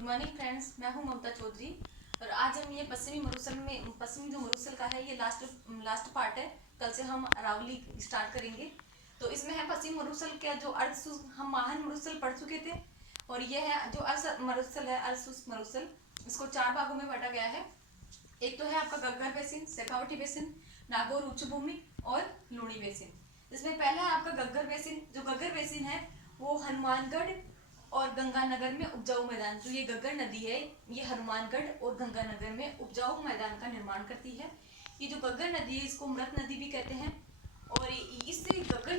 Good morning friends, मैं हूं ममता चौधरी और आज हम ये पश्चिमी जो मरुस्थल का है ये लास्ट पार्ट है। कल से हम अरावली स्टार्ट करेंगे। तो इसमें है पश्चिमी मरुस्थल का जो हम महान मरुस्थल पढ़ चुके थे और ये है जो अर्ध मरुस्थल है, अर्धशुष्क मरुस्थल। इसको 4 भागों में बांटा गया है। एक तो है आपका गग्गर बेसिन, शेखावटी बेसिन, नागौर उच्च भूमि और लूणी बेसिन। इसमें पहला है आपका गग्गर बेसिन। जो गग्गर बेसिन है वो हनुमानगढ़ और गंगानगर में उपजाऊ मैदान, जो ये गग्गर नदी है ये हनुमानगढ़ और गंगानगर में उपजाऊ मैदान का निर्माण करती है। ये जो गग्गर नदी है इसको मृत नदी भी कहते हैं। और इस गग्गर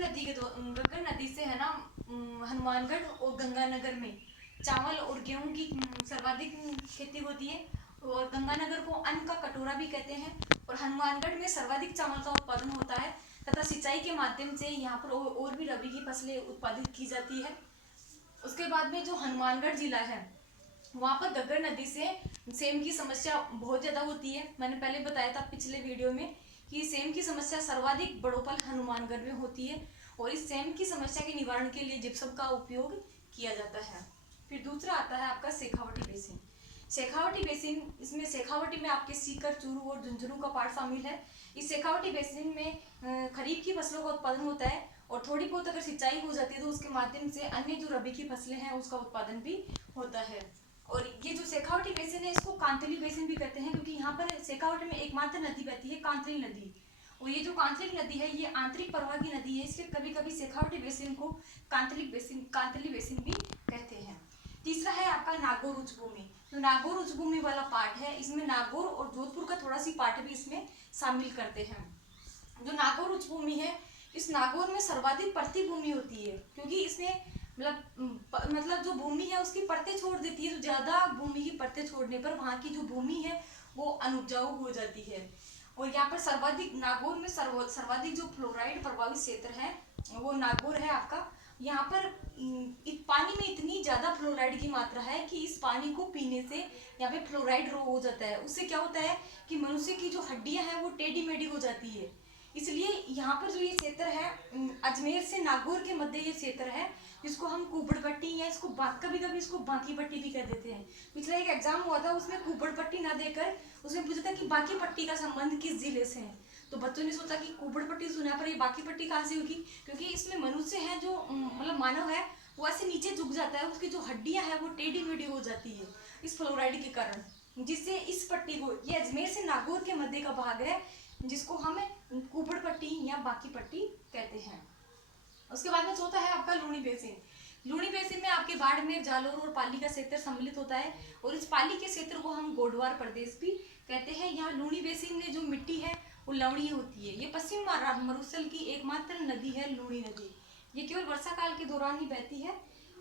नदी से है ना हनुमानगढ़ और गंगानगर में चावल और गेहूं की सर्वाधिक खेती होती है। और गंगानगर को अन्न का कटोरा भी कहते हैं। और हनुमानगढ़ में सर्वाधिक चावल का उत्पादन होता है तथा सिंचाई के माध्यम से यहाँ पर और भी रबी की फसलें उत्पादित की जाती है। उसके बाद में जो हनुमानगढ़ जिला है वहाँ पर गग्गर नदी से सेम की समस्या बहुत ज़्यादा होती है। मैंने पहले बताया था पिछले वीडियो में कि सेम की समस्या सर्वाधिक बड़ोपल हनुमानगढ़ में होती है और इस सेम की समस्या के निवारण के लिए जिप्सम का उपयोग किया जाता है। फिर दूसरा आता है आपका शेखावटी बेसिन। शेखावटी बेसिन, इसमें शेखावटी में आपके सीकर, चूरू और झुंझुनू का पार्ट शामिल है। इस शेखावटी बेसिन में खरीफ की फसलों का उत्पादन होता है और थोड़ी बहुत अगर सिंचाई हो जाती है तो उसके माध्यम से अन्य जो रबी की फसलें हैं उसका उत्पादन भी होता है। और ये जो शेखावटी बेसिन है इसको कांतली बेसिन भी कहते हैं क्योंकि यहाँ पर शेखावटी में एकमात्र नदी बहती है, कांतली नदी। और ये जो कांतली नदी है ये आंतरिक प्रवाह की नदी है, इसलिए कभी कभी शेखावटी बेसिन को कांतली बेसिन भी कहते हैं। तीसरा है आपका नागौर उच्च भूमि। तो नागौर उच्च भूमि वाला पार्ट है, इसमें नागौर और जोधपुर का थोड़ा सी पार्ट भी इसमें शामिल करते हैं। जो नागौर उच्च भूमि है इस नागौर में सर्वाधिक परती भूमि होती है क्योंकि इसमें मतलब जो भूमि है उसकी परतें छोड़ देती है। तो ज्यादा भूमि की परतें छोड़ने पर वहाँ की जो भूमि है वो अनुपजाऊ हो जाती है। और यहाँ पर सर्वाधिक नागौर में सर्वाधिक जो फ्लोराइड प्रभावित क्षेत्र है वो नागौर है आपका। यहाँ पर पानी में इतनी ज्यादा फ्लोराइड की मात्रा है कि इस पानी को पीने से यहाँ पे फ्लोराइड रो हो जाता है। उससे क्या होता है कि मनुष्य की जो हड्डियां हैं वो टेढ़ी मेढ़ी हो जाती है। इसलिए यहाँ पर जो ये क्षेत्र है अजमेर से नागौर के मध्य ये क्षेत्र है जिसको हम कुबड़ पट्टी या इसको कभी कभी इसको बाकी पट्टी भी कह देते हैं। पिछला एक एग्जाम हुआ था उसमें कुबड़ पट्टी ना देकर उसमें पूछा था कि बाकी पट्टी का संबंध किस जिले से है। तो बच्चों ने सोचा कि कुबड़ पट्टी सुना पर ये बाकी पट्टी कहाँ से होगी, क्योंकि इसमें मनुष्य है जो मतलब मानव है वो ऐसे नीचे झुक जाता है, उसकी जो हड्डियां हैं वो टेढ़ी मेढ़ी हो जाती है इस फ्लोराइड के कारण, जिससे इस पट्टी को, ये अजमेर से नागौर के मध्य का भाग है जिसको हम कुबड़ पट्टी या बाकी पट्टी कहते हैं। उसके बाद में चौथा है आपका लूणी बेसिन। लूणी बेसिन में आपके बाड़मेर, जालोर और पाली का क्षेत्र सम्मिलित होता है और इस पाली के क्षेत्र को हम गोडवार प्रदेश भी कहते हैं। यहाँ लूणी बेसिन में जो मिट्टी है वो लवणीय होती है। ये पश्चिम मरुस्थल की एकमात्र नदी है लूणी नदी। ये केवल वर्षा काल के दौरान ही बहती है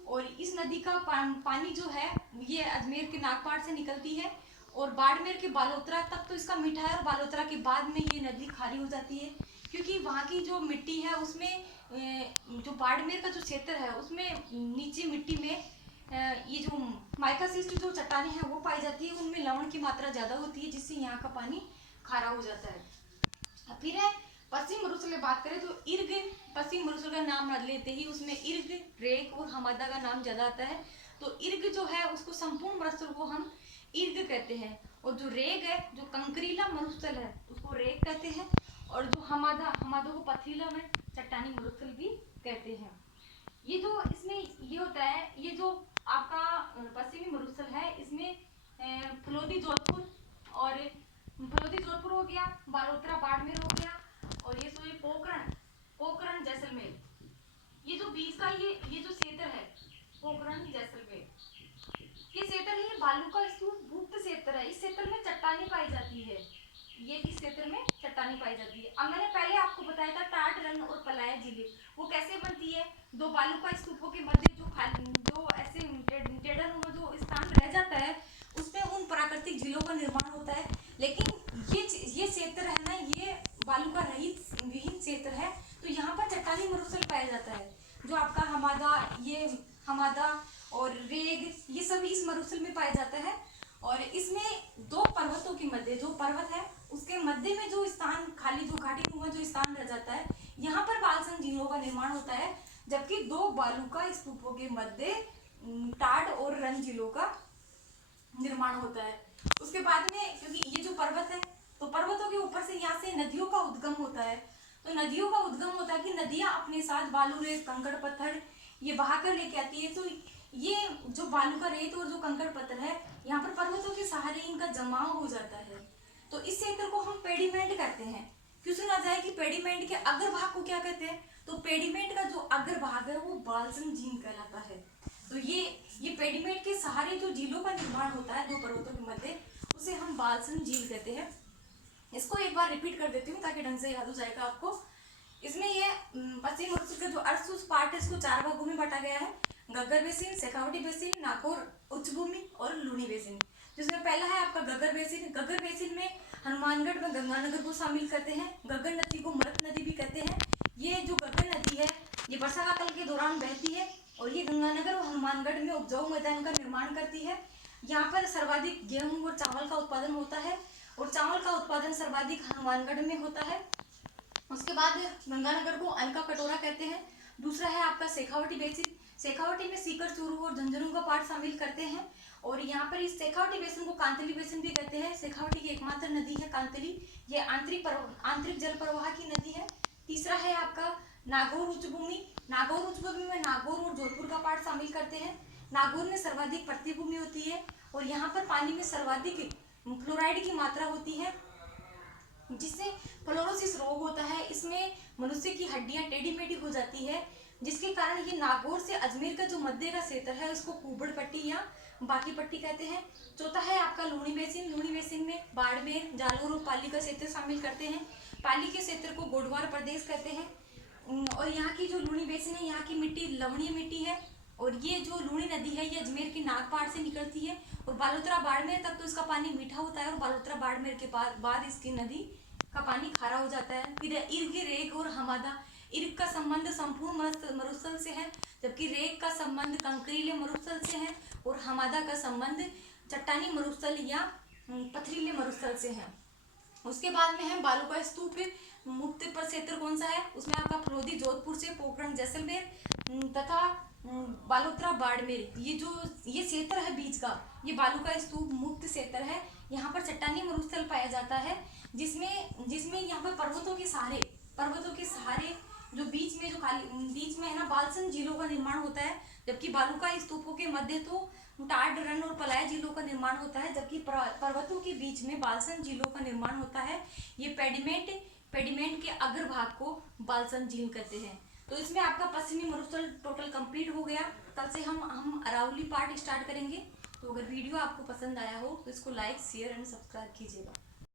और इस नदी का पानी जो है ये अजमेर के नागपाड़ से निकलती है और बाड़मेर के बालोतरा तक तो इसका मीठा है और बालोतरा के बाद में ये नदी खारी हो जाती है क्योंकि वहाँ की जो मिट्टी है उसमें जो बाड़मेर का जो क्षेत्र है उसमें नीचे मिट्टी में ये जो माइकासिस्ट जो चट्टानें हैं वो पाई जाती है, उनमें लवण की मात्रा ज़्यादा होती है जिससे यहाँ का पानी खारा हो जाता है। फिर है पश्चिम मरुस्थल की बात करें तो इर्ग, पश्चिम मरुस्थल का नाम लेते ही उसमें इर्ग, रेग और हमादा का नाम ज़्यादा आता है। तो इर्ग जो है उसको संपूर्ण मरुस्थल को हम इर्ग कहते हैं और जो रेग है, जो कंकरीला मरुस्थल है उसको रेग कहते हैं और जो हमादा को पथरीला में चट्टानी मरुस्थल भी कहते हैं। ये जो इसमें ये होता है, ये जो आपका पश्चिमी मरुस्थल है इसमें फलोदी जोधपुर हो गया, बालोतरा बाड़मेर हो गया और ये पोखरण जैसलमेर, ये जो बीच का ये जो क्षेत्र है पोखरण जैसलमेर, ये क्षेत्र है, ये बालू का गुप्त क्षेत्र है। इस क्षेत्र में चट्टानें पाई जाती है, ये इस क्षेत्र में चट्टानें पाई जाती है। अब मैंने पहले आपको बताया था टाट, रन और पलाया झीलें वो कैसे बनती है। दो बालू का स्तूपों के मध्य जो ऐसे टेढ़ानुमा जो स्थान रह जाता है उसमें उन प्राकृतिक झीलों का निर्माण होता है। लेकिन ये क्षेत्र है ना, ये बालू का विहीन क्षेत्र है तो यहाँ पर चट्टानी मरुस्थल पाया जाता है। जो आपका हमादा और रेग ये सभी इस मरुस्थल में पाया जाता है और इसमें दो पर्वतों के मध्य, जो पर्वत है उसके मध्य में जो स्थान खाली, जो घाटी नुमा जो स्थान रह जाता है यहाँ पर बालसंग झीलों का निर्माण होता है, जबकि दो बालू का स्तूपों के मध्य टाट और रन झीलों का निर्माण होता है। उसके बाद में क्योंकि ये जो पर्वत है तो पर्वतों के ऊपर से यहाँ से नदियों का उद्गम होता है। तो नदियों का उद्गम होता है कि नदियाँ अपने साथ बालू, रेत, कंकड़, पत्थर ये बहा कर लेके आती है। तो ये जो बालू का रेत और जो कंकड़ पत्थर है यहाँ पर पर्वतों के सहारे इनका जमाव हो जाता है। तो इस क्षेत्र को हम पेडिमेंट कहते हैं। क्यों सुना जाए कि पेडिमेंट के अग्रभाग को क्या कहते हैं? तो पेडिमेंट का जो अग्रभाग है वो बाल्सन झील कहलाता है। तो ये पेडिमेंट के सहारे जो झीलों का निर्माण होता है दो पर्वतों के मध्य, उसे हम बाल्सन झील कहते हैं। इसको एक बार रिपीट कर देती हूँ ताकि ढंग से याद हो जाएगा आपको। इसमें ये पश्चिम मरुस्थल का जो अर्धशुष्क पार्ट है इसको 4 भागों में बांटा गया है। गग्गर बेसिन, शेखावटी बेसिन, नागौर उच्च भूमि और लूनी बेसिन। जिसमें पहला है आपका गग्गर बेसिन। गग्गर बेसिन में हनुमानगढ़ में गंगानगर को शामिल करते हैं। गग्गर नदी को मृत नदी भी कहते हैं। ये जो गग्गर नदी है ये वर्षाकाल के दौरान बहती है और ये गंगानगर और हनुमानगढ़ में उपजाऊ मैदान का निर्माण करती है। यहाँ पर सर्वाधिक गेहूं और चावल का उत्पादन होता है और चावल का उत्पादन सर्वाधिक हनुमानगढ़ में होता है। उसके बाद गंगानगर को अन्न का कटोरा कहते हैं। दूसरा है आपका शेखावटी बेसिन। शेखावटी में सीकर, चूरू और झंझनू का पार्ट शामिल करते हैं और यहाँ पर इस शेखावटी बेसिन को कांतली बेसिन भी कहते हैं। शेखावटी की एकमात्र नदी है कांतली, ये आंतरिक जल प्रवाह की नदी है। तीसरा है आपका नागौर उच्च भूमि। नागौर उच्च भूमि में नागौर और जोधपुर का पार्ट शामिल करते हैं। नागौर में सर्वाधिक प्रतिभूमि होती है और यहाँ पर पानी में सर्वाधिक फ्लोराइड की मात्रा होती है जिससे फ्लोरोसिस रोग होता है। इसमें मनुष्य की हड्डियां टेढ़ी मेढ़ी हो जाती है जिसके कारण ये नागौर से अजमेर का जो मध्य का क्षेत्र है उसको कुबड़ पट्टी या बाकी पट्टी कहते हैं। चौथा है आपका लूनी बेसिन। लूनी बेसिन में बाड़मेर, जालोर और पाली का क्षेत्र शामिल करते हैं। पाली के क्षेत्र को गोडवार प्रदेश कहते हैं और यहाँ की जो लूनी बेसिन है यहाँ की मिट्टी लवणीय मिट्टी है और ये जो लूनी नदी है ये अजमेर के नागपाड़ से निकलती है और बालोतरा बाड़मेर तक तो इसका पानी मीठा होता है और बालोतरा बाड़मेर के बाद इसकी नदी का पानी खारा हो जाता है। फिर इर्ग, रेग और हमादा। इर्ग का संबंध संपूर्ण मरुस्थल से है जबकि रेग का संबंध कंकरीले मरुस्थल से है और हमादा का संबंध चट्टानी मरुस्थल या पथरीले मरुस्थल से है। उसके बाद में है बालू का स्तूप। मुक्त पर क्षेत्र कौन सा है? उसमें आपका फलोदी जोधपुर से, पोखरण जैसलमेर तथा बालोतरा बाड़मेर, ये क्षेत्र है बीच का, ये बालू का स्तूप मुक्त क्षेत्र है। यहाँ पर चट्टानी मरुस्थल पाया जाता है जिसमें यहाँ पर पर्वतों के सहारे जो बीच में है ना बाल्सन झीलों का निर्माण होता है जबकि बालू का स्तूपों के मध्य तो टाड, रन और पलाय झीलों का निर्माण होता है जबकि पर्वतों के बीच में बाल्सन झीलों का निर्माण होता है। ये पेडिमेंट के अग्रभाग को बाल्सन झील कहते हैं। तो इसमें आपका पश्चिमी मरुस्थल टोटल कंप्लीट हो गया। कल से हम अरावली पार्ट स्टार्ट करेंगे। तो अगर वीडियो आपको पसंद आया हो तो इसको लाइक, शेयर एंड सब्सक्राइब कीजिएगा।